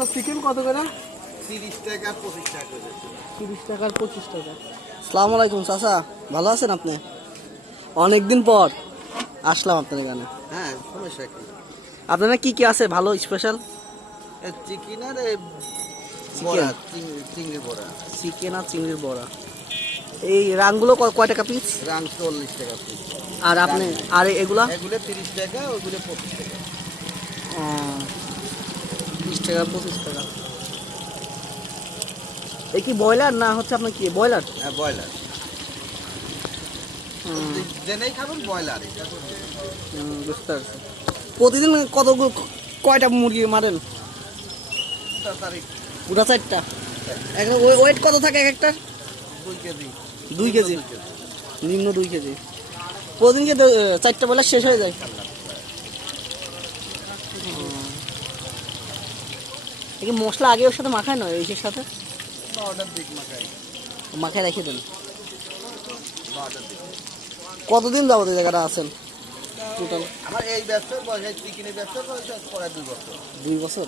চাচা চিকেন কত করে? 30 টাকা 25 টাকা করে। 30 টাকা আর 25 টাকা। আসসালামু আলাইকুম চাচা, ভালো আছেন আপনি? অনেকদিন পর আসলাম আপনার এখানে। হ্যাঁ, সমস্যা কি? আপনারা কি কি আছে ভালো স্পেশাল? চিকেন আর বড়া, চিংড়ি বড়া। চিকেন আর চিংড়ির বড়া। এই রানগুলো কয় টাকা পিস? রাং 40 টাকা পিস। আর আপনি আর এগুলা? এগুলো 30 টাকা, ওইগুলো 25 টাকা। 30 টাকা 25 টাকা। এই কি ব্রয়লার না হচ্ছে আপনার কি ব্রয়লার? হ্যাঁ, ব্রয়লার। জেনেই খাবেন ব্রয়লার। বুঝতে পারছি। প্রতিদিন কতগুলো কয়টা মুরগি মারেন? গোটা 4টা। এখন ওয়েট কত থাকে এক একটা? 2 কেজি। 2 কেজি, নিম্ন 2 কেজি। প্রতিদিন কি 4টা বলে শেষ হয়ে যায়? কি মশলা আগে ওর সাথে মাখায় নয় এইসের সাথে? অর্ডার দিক মাখাই। মাখায় রেখে দেন। অর্ডার দিক। কতদিন যাবত এই জায়গাটা আছেন টোটাল? আমার এই ব্যবসার বয়স, এই চিকেনের ব্যবসার বয়স প্রায় 2 বছর। 2 বছর।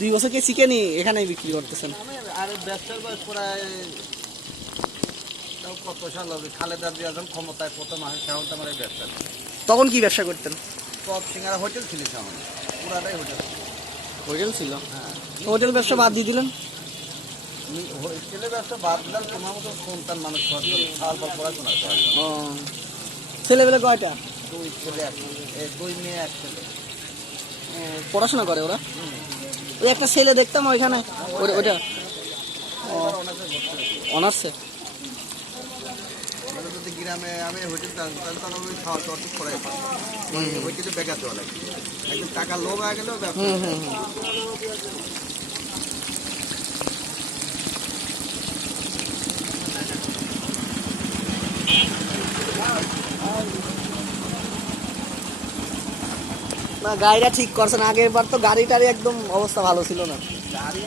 2 বছর কি চিকেনই এখানেই বিক্রি করতেছেন? আর ব্যবসার বয়স প্রায় কত সাল হবে? খালেদা জিয়া যখন ক্ষমতায় প্রথম আসে তখন তো আমার এই ব্যবসা। তখন কি ব্যবসা করতেন? টপ সিঙ্গারা হোটেল ছিল আমার, পুরাটাই হোটেল। হোটেল ছিল? হ্যাঁ। হোটেল ব্যবসা বাদ দিয়ে দিলেন? হোটেলের ব্যবসা বাদ দিলাম তোমার মতো সন্তান মানুষ হওয়ার জন্য, সাল পর পড়াশোনা করার জন্য। ও, ছেলেবেলে কয়টা? 2 ছেলে 2 মেয়ে 1 ছেলে। পড়াশোনা করে ওরা? ওই একটা ছেলে দেখতাম ওইখানে, ওইটা অনার্সে। যদি গ্রামে আমি হোটেল চালাতাম তাহলে আমি খাওয়া দাওয়া ঠিক করাই পারতাম। হোটেলে বেকার দেওয়া লাগে, একদম টাকা লোভ হয়ে গেলেও ব্যবসা। না গাড়িটা ঠিক করছেন, আগের বার তো গাড়ি টাড়ি একদম অবস্থা ভালো ছিল না। গাড়ি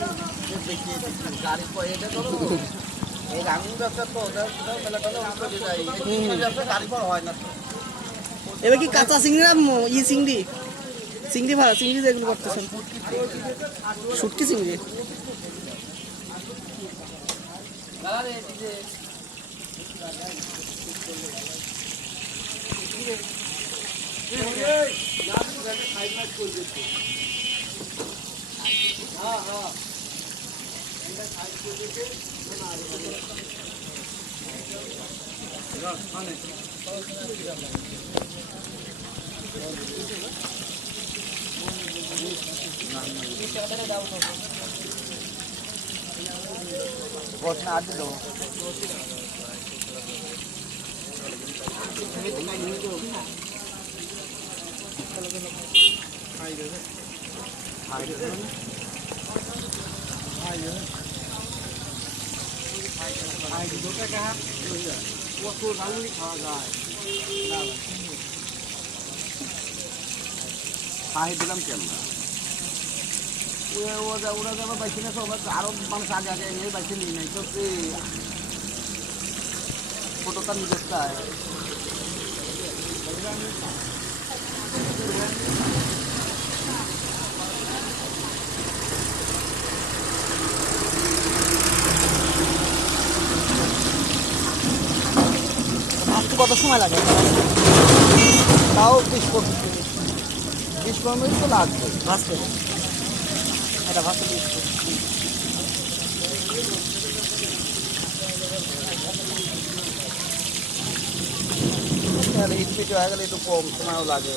দেখিয়ে দিচ্ছি, গাড়ি এটা করো এই রানিং ব্যবসা তো মেলাটাও চলে যায়। এই ব্যবসা গাড়ি পর হয় না তো। এবার কি কাঁচা চিংড়ি না চিংড়ি? চিংড়ি ভাড়া চিংড়ি যেগুলো করতেছেন, শুটকি চিংড়ি। প্রশ্ন আজ দেবো। দিলাম কেন না? ওরা যাবার বাইক কিনে আরো মানুষ আগে আগে নিয়ে বাইক নিয়ে নাই তো ফটো তার নিজের চায়। ভাজতে কত সময় লাগে? তাও 20-15 মিনিট তো লাগবে ভাজতে। এটা ভাজতে হিট ফিট হয়ে গেলে একটু কম সময়ও লাগে।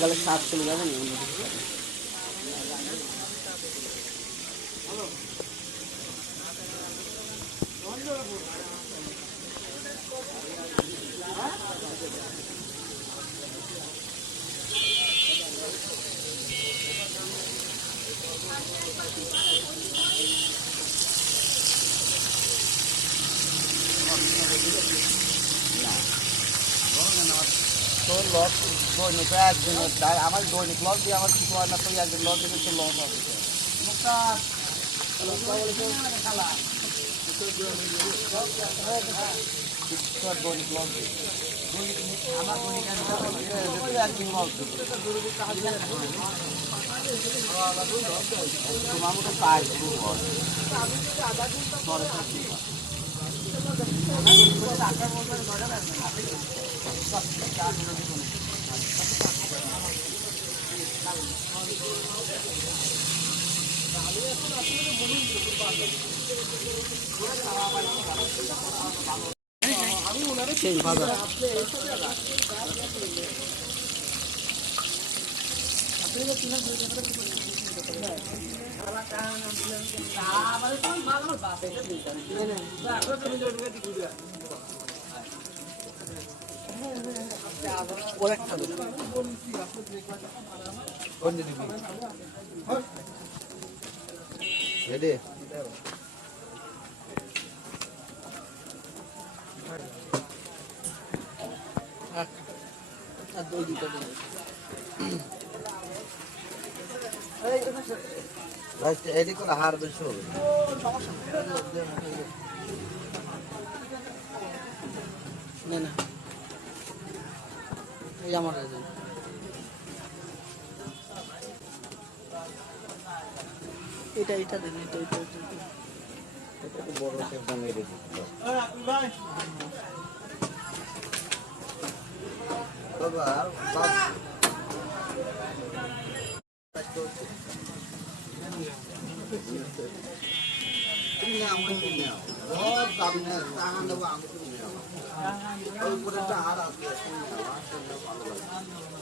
গেলে স্বাদ চলে যাবে না। দৈনিক একদিন আমার দৈনিক লস দিয়ে আমার কিছু হয় না, তো একদিন লস দিলে তো লস হবে। দৈনিক লস দিয়ে একদিন লস তোমার মতো পাই সেই বাজার ওর একটা রেডি আর দই দিতে হবে এদিকে করে হার বেশি হবে। না না এই আমার এটা দেন এটা বড় একটা মেরে দিচ্ছিল বাবা তুমি নাও তুমি নাও বহুত দাম না তাহান দেবো আমি তুমি নাও ওই উপরে একটা হার আছে তুমি নাও ভালো লাগে